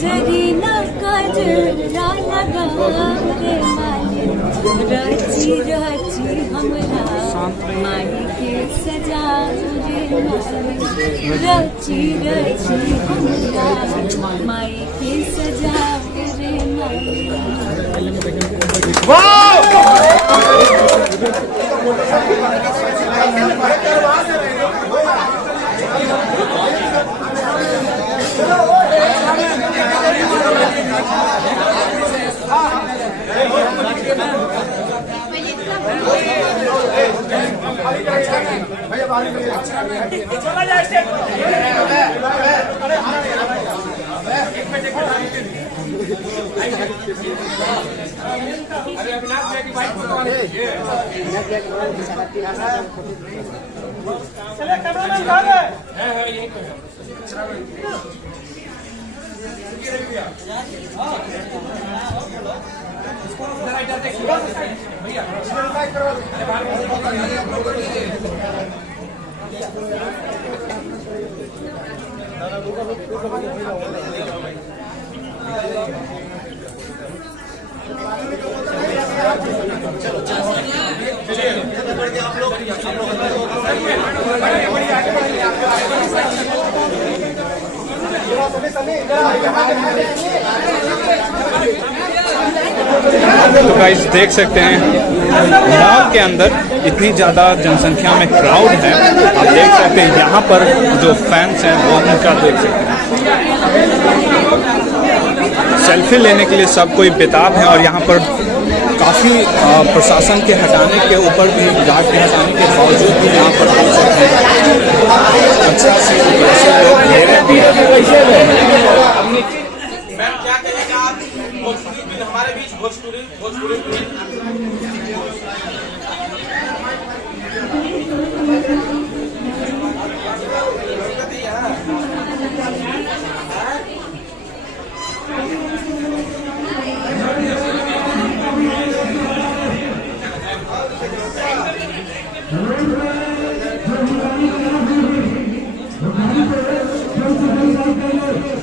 जरी ना कजरा लगा रे माली रची रची हमरा माई के सजा रे माली रची रची हमरा माई के सजा रे माली। तो गाइस देख सकते हैं मॉल के अंदर इतनी ज़्यादा जनसंख्या में क्राउड है। आप देख सकते हैं यहाँ पर जो फैंस हैं वो उनका देख सकते हैं, सेल्फी लेने के लिए सब कोई बेताब है। और यहाँ पर काफ़ी प्रशासन के हटाने के ऊपर भी, गार्ड के हटाने के बावजूद भी यहाँ पर देख सकते हैं अच्छा से लोग घेरे भी हैं। हमारे बीच भोजपुरी Thank you.